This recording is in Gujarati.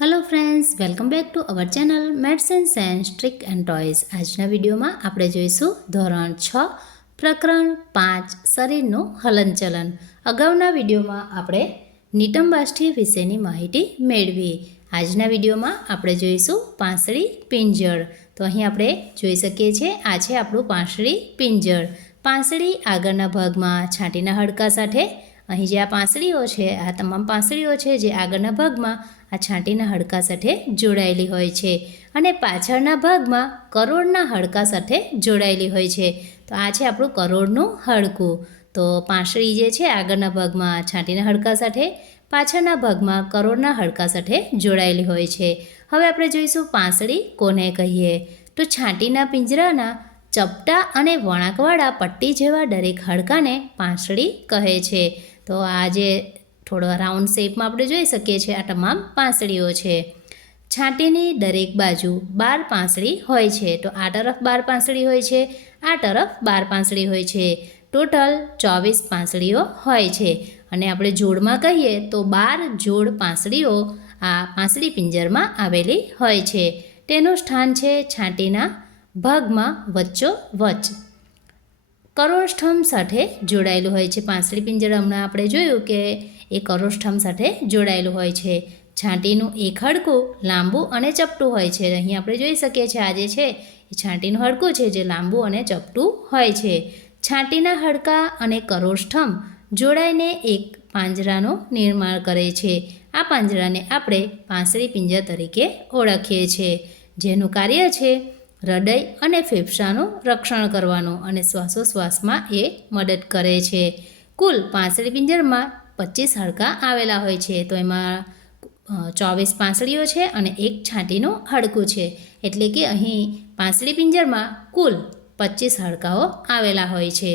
Hello friends, welcome back to our channel maths and science trick and toys. આજના વિડીયોમાં આપણે જોઈશું ધોરણ 6 પ્રકરણ 5 શરીરનું હલનચલન. અગાઉના વિડીયોમાં આપણે નિતંબાષ્ટી વિશેની માહિતી મેળવી. આજના વિડીયોમાં આપણે જોઈશું પાંસળી પિંજર. તો અહીં આપણે જોઈ શકીએ છીએ આ છે આપણું પાંસળી પિંજર. પાંસળી આગળના ભાગમાં છાતીના હાડકા સાથે, અહીં જે આ પાંસળીઓ છે, આ તમામ પાંસળીઓ છે જે આગળના ભાગમાં આ છાતીના હાડકા સાથે જોડાયેલી હોય છે અને પાછળના ભાગમાં કરોડના હાડકા સાથે જોડાયેલી હોય છે. તો આ છે આપણું કરોડનું હાડકું. તો પાંસળી જે છે આગળના ભાગમાં છાતીના હાડકા સાથે, પાછળના ભાગમાં કરોડના હાડકા સાથે જોડાયેલી હોય છે. હવે આપણે જોઈશું પાંસળી કોને કહીએ. તો છાતીના પિંજરાના ચપટા અને વળાંકવાળા પટ્ટી જેવા દરેક હાડકાને પાંસળી કહે છે. તો આ જે થોડો રાઉન્ડ શેપમાં આપણે જોઈ શકીએ છીએ આ તમામ પાંસળીઓ છે. છાતીની દરેક બાજુ 12 પાંસળી હોય છે. તો આ તરફ 12 પાંસળી હોય છે, આ તરફ 12 પાંસળી હોય છે. ટોટલ 24 પાંસળીઓ હોય છે અને આપણે જોડમાં કહીએ તો 12 જોડ પાંસળીઓ આ પાંસળી પિંજરમાં આવેલી હોય છે. તેનું સ્થાન છે છાતીના ભાગમાં વચ્ચોવચ્ચ. કરોડસ્તંભ સાથે જોડાયેલું હોય છે. પાંસળી પિંજર હમણાં આપણે જોયું કે એ કરોડસ્તંભ સાથે જોડાયેલું હોય છે. છાતીનું એક હાડકું લાંબુ અને ચપટું હોય છે. અહીં આપણે જોઈ શકીએ છીએ આ જે છે એ છાતીનું હાડકું છે જે લાંબુ અને ચપટું હોય છે. છાતીના હાડકા અને કરોડસ્તંભ જોડાઈને એક પાંજરાનું નિર્માણ કરે છે. આ પાંજરાને આપણે પાંસળી પિંજર તરીકે ઓળખીએ છીએ, જેનું કાર્ય છે હૃદય અને ફેફસાનું રક્ષણ કરવાનું અને શ્વાસોશ્વાસમાં એ મદદ કરે છે. કુલ પાંસળી પિંજરમાં 25 હાડકાં આવેલા હોય છે. તો એમાં 24 પાંસળીઓ છે અને એક છાતીનું હાડકું છે. એટલે કે અહીં પાંસળી પિંજરમાં કુલ 25 હાડકાઓ આવેલા હોય છે.